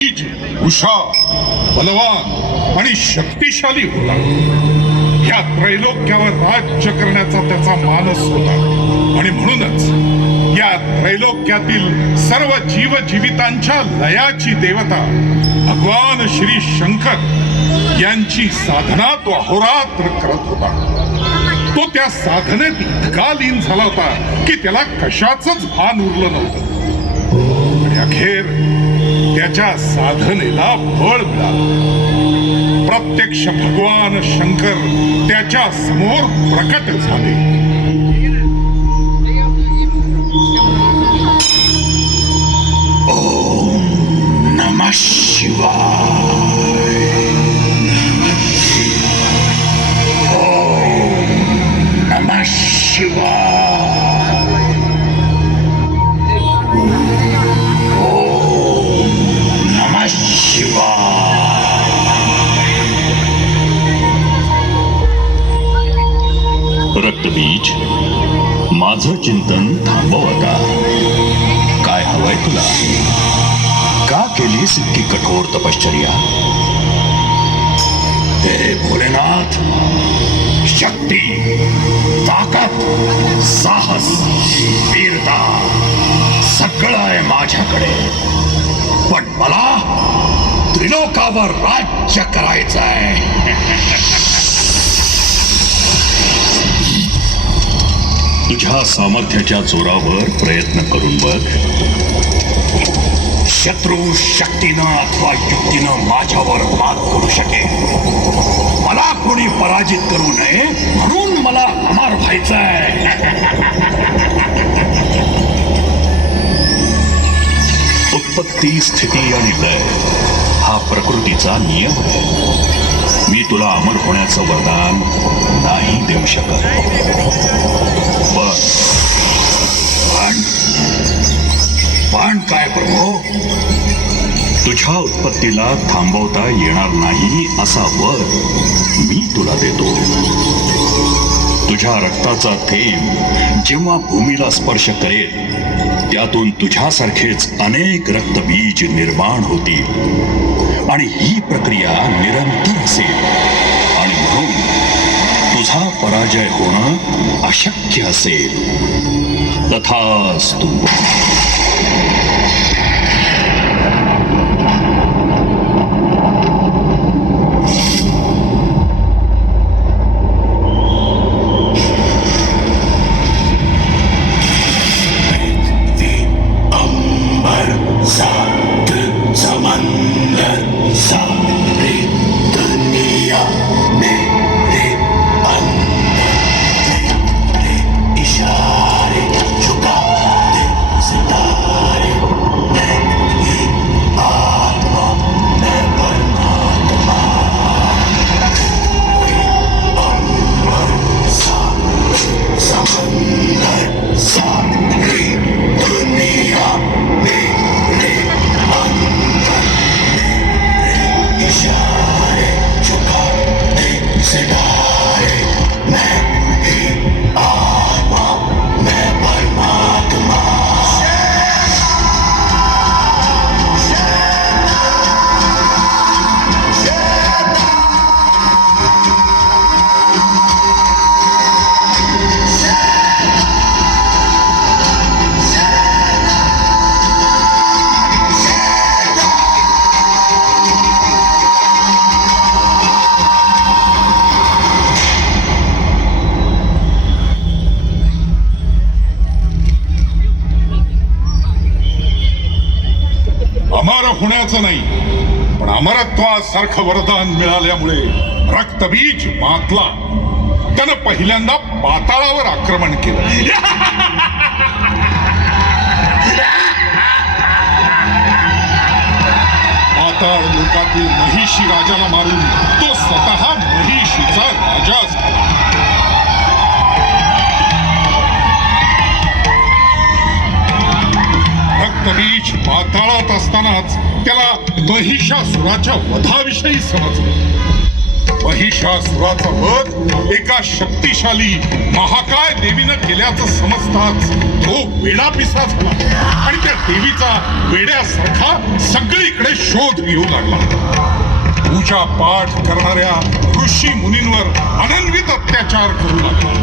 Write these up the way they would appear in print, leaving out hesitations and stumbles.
हुशार, बलवान आणि शक्तिशाली होता. या त्रैलोक्यावर राज्य करण्याचा त्याचा मानस होता आणि म्हणूनच या त्रैलोक्यातील सर्व जीवजीवितांच्या लयाची देवता भगवान श्री शंकर यांची साधना तो अहोरात्र करत होता. तो त्या साधनेत इतका लीन झाला होता की त्याला कशाचंच भान उरलं नव्हतं. आणि अखेर त्याच्या साधनेला फळ मिळालं. प्रत्यक्ष भगवान शंकर त्याच्या समोर प्रकट झाले. ओम नमः शिवाय. ओम नमः शिवाय. रक्तबीज, माझं चिंतन थांबव आता. काय हवंय तुला? का केलीस इतकी कठोर तपश्चर्या? हे भोलेनाथ, शक्ती, ताकद, साहस, वीरता सगळं आहे माझ्याकडे, पण मला त्रिलोकावर राज्य करायचं आहे. तुझ्या सामर्थ्याच्या जोरावर प्रयत्न करून बघ. शत्रू शक्तीनं अथवा युक्तीनं माझ्यावर मात करू शकेल. मला कोणी पराजित करू नये म्हणून मला अमर व्हायचंय. उत्पत्ती, स्थिती आणि लय हा प्रकृतीचा नियम आहे. मी तुला अमर होण्याचं वरदान नाही देऊ शकत. पण काय प्रभू? तुझ्या उत्पत्तीला थांबवता येणार नाही असा वर मी तुला देतो. तुझ्या रक्ताचा थेंब जेव्हा भूमीला स्पर्श करेल त्यातून तुझ्यासारखेच अनेक रक्तबीज निर्माण होतील आणि ही प्रक्रिया निरंतर असेल. आणि म्हणून तुझा पराजय होणं अशक्य असेल. तथास्तु. अमर होण्याचं नाही, पण अमरत्वासारखं वरदान मिळाल्यामुळे रक्तबीज मातला. त्यानं पहिल्यांदा पाताळावर आक्रमण केलं. पाताळ लोकातील महिषी राजाला मारून तो स्वतः महिषीचा राजा झाला. रक्तबीज पाताळात असतानाच त्याला महिषासुराच्या वधाविषयी समजलं. महिषासुराचा वध एका शक्तिशाली महाकाय देवीनं केल्याचं समजताच तो वेडापिसा झाला आणि त्या देवीचा वेड्यासारखा सगळीकडे शोध घेऊ लागला. पूजा पाठ करणाऱ्या ऋषी मुनींवर अनन्वित अत्याचार करू लागला.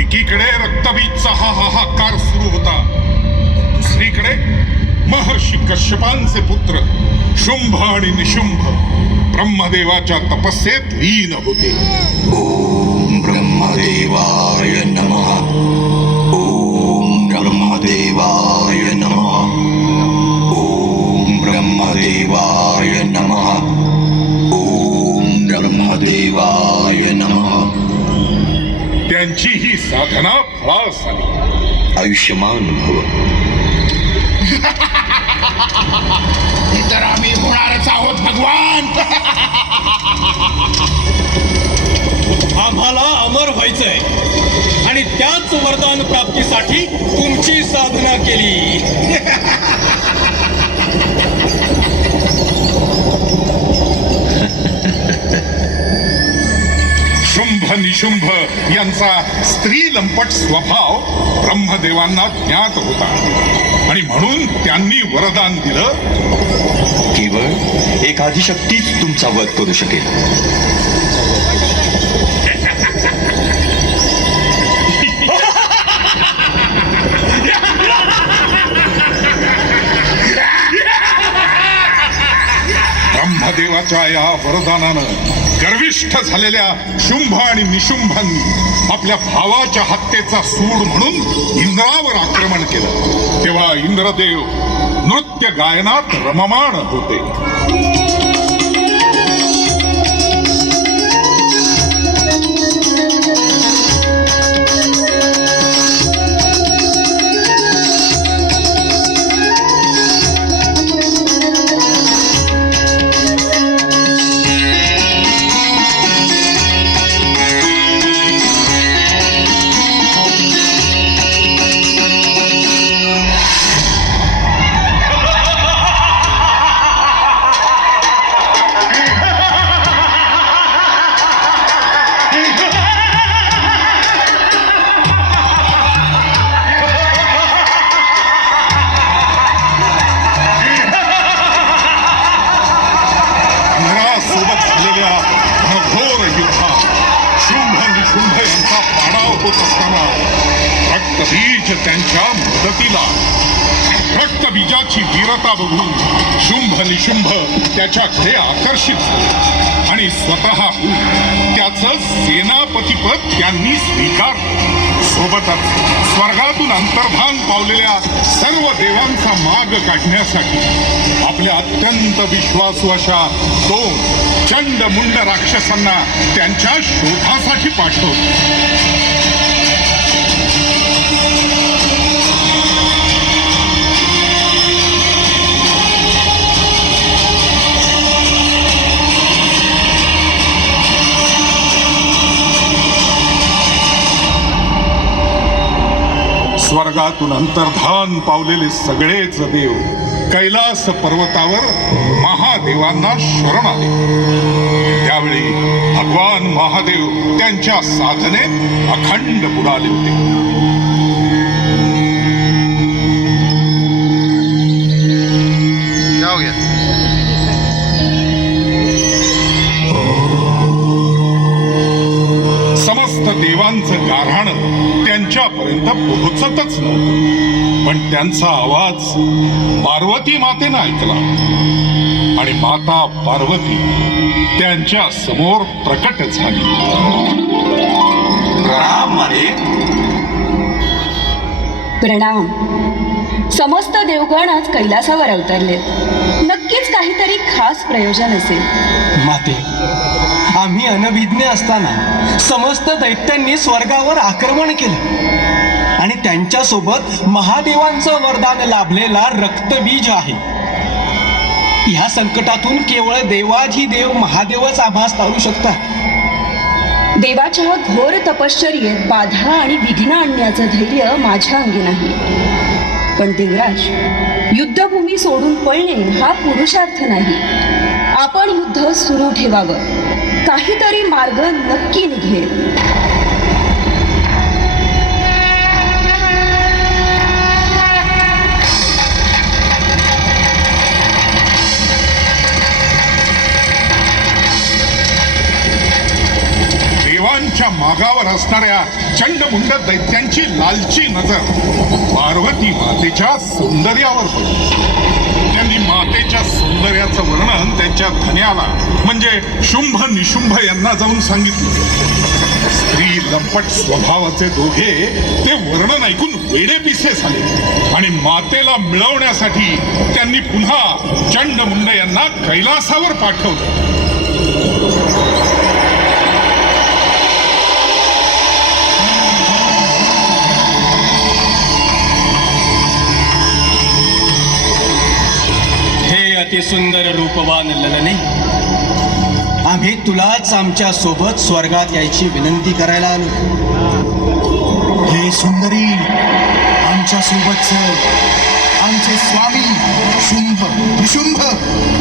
एकीकडे रक्तबीजचा हा हाहाकार सुरू होता, दुसरीकडे महर्षी कश्यपांचे पुत्र शुंभ आणि निशुंभ ब्रह्मदेवाच्या तपस्येत लीन होते. ओम ब्रह्मदेवाय नमः. ओम ब्रह्मदेवाय नमः. ओम ब्रह्मदेवाय नमः. ओम ब्रह्मदेवाय नमः. त्यांची ही साधना फळास आली. आयुष्यमान भव. तर आम्ही होणारच आहोत भगवान. आम्हाला अमर व्हायचंय आणि त्याच वरदान प्राप्तीसाठी तुमची साधना केली. शुंभ निशुंभ यांचा स्त्री लंपट स्वभाव ब्रह्मदेवांना ज्ञात होता आणि म्हणून त्यांनी वरदान दिलं. केवळ एक आदिशक्तीच तुमचा वध करू शकेल. ब्रह्मदेवाच्या या वरदानानं गर्विष्ठ झालेल्या शुंभ आणि निशुंभांनी आपल्या भावाच्या हत्येचा सूड म्हणून इंद्रावर आक्रमण केलं. तेव्हा इंद्रदेव नृत्य गायनात रममाण होते. होत असताना रक्तबीज त्यांच्या मदतीला. रक्तबीजाची वीरता बघून शुंभ निशुंभ त्याच्याकडे आकर्षित झाले आणि स्वतःहून त्याचं सेनापतीपद त्यांनी स्वीकारलं. सोबतच स्वर्गातून अंतर्धान पावलेल्या सर्व देवांचा माग काढण्यासाठी आपल्या अत्यंत विश्वासू अशा 2 चंड मुंड राक्षसांना त्यांच्या शोधासाठी पाठवलं. स्वर्गातून अंतर्धान पावलेले सगळेच देव कैलास पर्वतावर महादेवांना शरण आले. त्यावेळी भगवान महादेव त्यांच्या साधनेत अखंड बुडाले होते. समस्त देवांचं गाऱ्हाणं त्यांच्यापर्यंत पोहोचतच नव्हतं, पण त्यांचा आवाज पार्वती मातेनं ऐकला आणि माता पार्वती त्यांच्या समोर प्रकट झाली. प्रणाम. समस्त देवगण आज कैलासावर अवतरलेत. नक्की नक्कीच काहीतरी खास प्रयोजन असेल. माते, आम्ही अनभिज्ञ असताना समस्त दैत्यांनी स्वर्गावर आक्रमण केलं आणि त्यांच्यासोबत महादेवांचं वरदान लाभलेला रक्तबीज आहे. ह्या संकटातून केवळ देवाधिदेव महादेवच आम्हास तारू शकतात. देवाच्या घोर तपश्चर्येत बाधा आणि विघ्न आणण्याचं धैर्य माझ्या अंगी नाही. पण देवराज, युद्धभूमी सोडून पळणे हा पुरुषार्थ नाही. आपण युद्ध सुरू ठेवावं. काहीतरी मार्ग नक्की निघेल. देवांच्या मागावर असणाऱ्या चंडमुंड दैत्यांची लालची नजर पार्वती मातेच्या सौंदर्यावर पडली. त्यांनी मातेच्या सौंदर्याचं वर्णन त्यांच्या धन्याला म्हणजे शुंभ निशुंभ यांना जाऊन सांगितलं. स्त्री लंपट स्वभावाचे दोघे ते वर्णन ऐकून वेडेपिसे झाले आणि मातेला मिळवण्यासाठी त्यांनी पुन्हा चंडमुंड यांना कैलासावर पाठवलं. अति सुंदर रूपवान ललने, आम्ही तुलाच आमच्या सोबत स्वर्गात यायची विनंती करायला आलो. हे सुंदरी, आमच्या सोबतच आमचे स्वामी शुंभ निशुंभ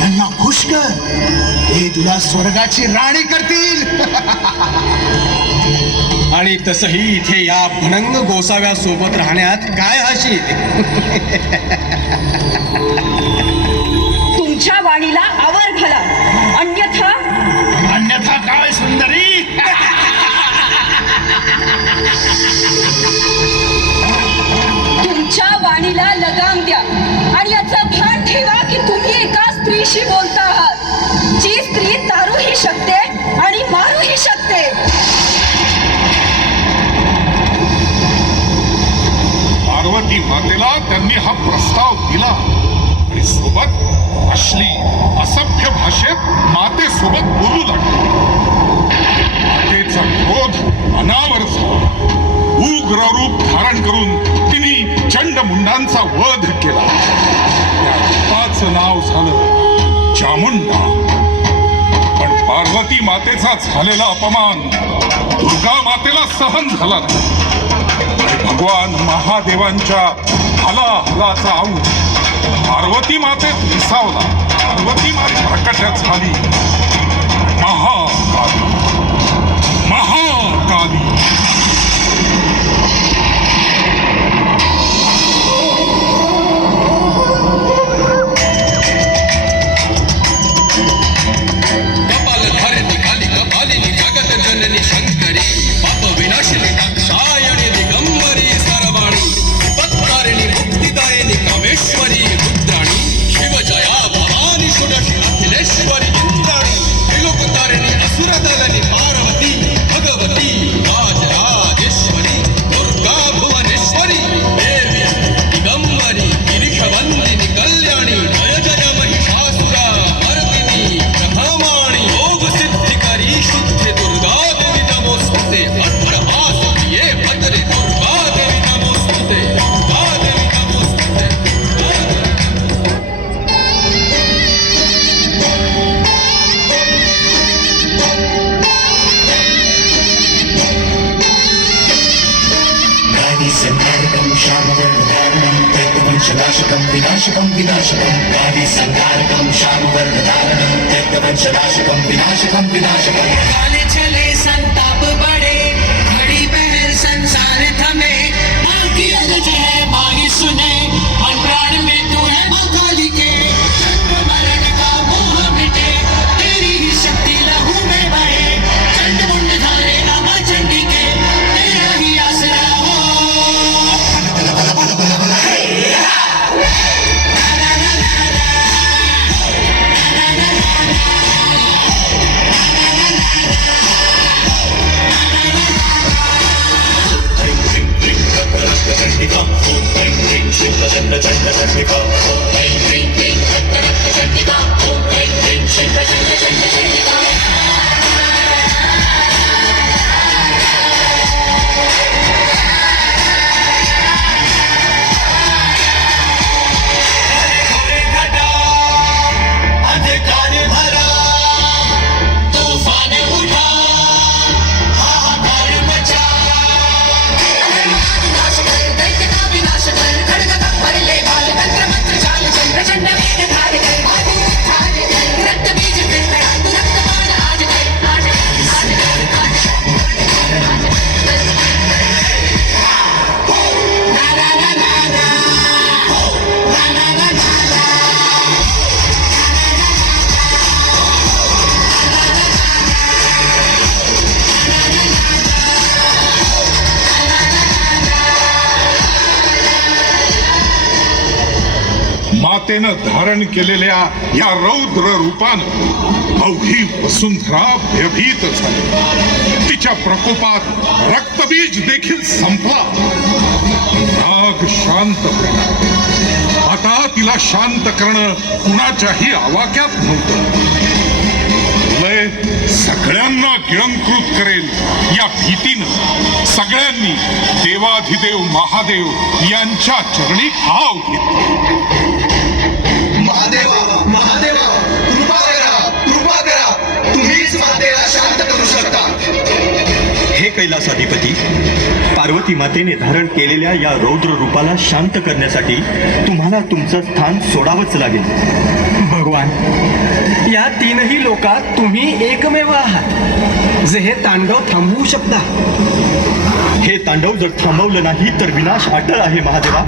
यांना खुश कर. हे तुला स्वर्गाची राणी करतील. आणि तसही इथे या भनंग गोसाव्या सोबत राहण्यात काय हशी येते. तुमच्या वाणीला आवर घाला, अन्यथा काय सुंदरी. तुमच्या वाणीला लगाम द्या आणि याचं भान ठेवा की तुम्ही एका स्त्रीशी बोलता आहात, जी स्त्री तारूही शकते आणि मारूही शकते. पार्वती मातेला त्यांनी हा प्रस्ताव दिला आणि सोबत अश्ली असभ्य भाषेत मातेसोबत बोलू लागले. मातेचा क्रोध अनावर झाला. उग्र रूप धारण करून तिने चंडमुंडांचा वध केला. त्या रूपाचं नाव झालं चामुंडा. पण पार्वती मातेचा झालेला अपमान दुर्गा मातेला सहन झाला नाही. भगवान महादेवांच्या हलाहलाचा आऊज पार्वती मातेत विसावला. पार्वती माते प्रकट झाली. महाकाली, महाकाली. कपालधारिणी काली कपालिनी जगत जननी शंकरी पाप विनाशिनी दाक्षायणी दिगंबरी सर्वाणी पत्तारिणी मुक्तिदायिनी कामेश्वरी रुद्राणी शिवजया भवानी षोडशी अखिलेश्वरी इंद्राणी त्रिलोकतारिणी असुरदलनी पार्वती भगवती राजराजेश्वरी दुर्गा भुवनेश्वरी देवी दिगंबरी गिरिशवंदिनी कल्याणी जय जय महिषासुरा मर्दिनी प्रथमाणी योग सिद्धिकरी शुद्धि दुर्गा देवी नमोस्तुते अट्टहास प्रिये भद्रे दुर्गा देवी नमोस्तुते दुर्गा देवी नमोस्तुते. संहारकं श्यामवर्णधारणं दैत्यवंशनाशकं विनाशकं विनाशकं गादी संहारकं श्यामवर्णधारणं दैत्यवंशनाशकं विनाशकं विनाशकं. काले चले संताप बड़े, घड़ी पहर संसार थमे, माँ की अर्ज है माही सुने, मन प्राण में तू है माँ काली के. जन्म मरण का मोह मिटे, तेरी ही शक्ति लहू में बहे, चंडमुंड धारे अमा चंडी के, तेरा ही आसरा हो. मातेनं धारण केलेल्या या रौद्र रूपानं अवघी वसुंधरा भयभीत झाली. तिच्या प्रकोपात रक्तबीज देखील संपला. राग शांत होईल. आता तिला शांत करणं कुणाच्याही आवाक्यात नव्हतं. लय सगळ्यांना गिळंकृत करेल या भीतीनं सगळ्यांनी देवाधिदेव महादेव यांच्या चरणी हाव घेतली. महादेवा महादेवा कृपा करा तुम्हीच मातेला शांत करू शकता. हे कैलासाधिपती, पार्वती मातेने धारण केलेल्या या रौद्र रूपाला शांत करण्यासाठी तुम्हाला तुमचं स्थान सोडावंच लागेल. भगवान, या तीनही लोकात तुम्ही एकमेव आहात जे हे तांडव थांबवू शकता. हे तांडव जर थांबवलं नाही तर विनाश अटळ आहे महादेवा.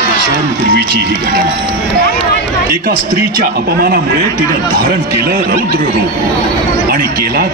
वर्षांपूर्वीची ही घटना. एका स्त्रीच्या अपमानामुळे तिनं धारण केलं रौद्र रूप आणि केला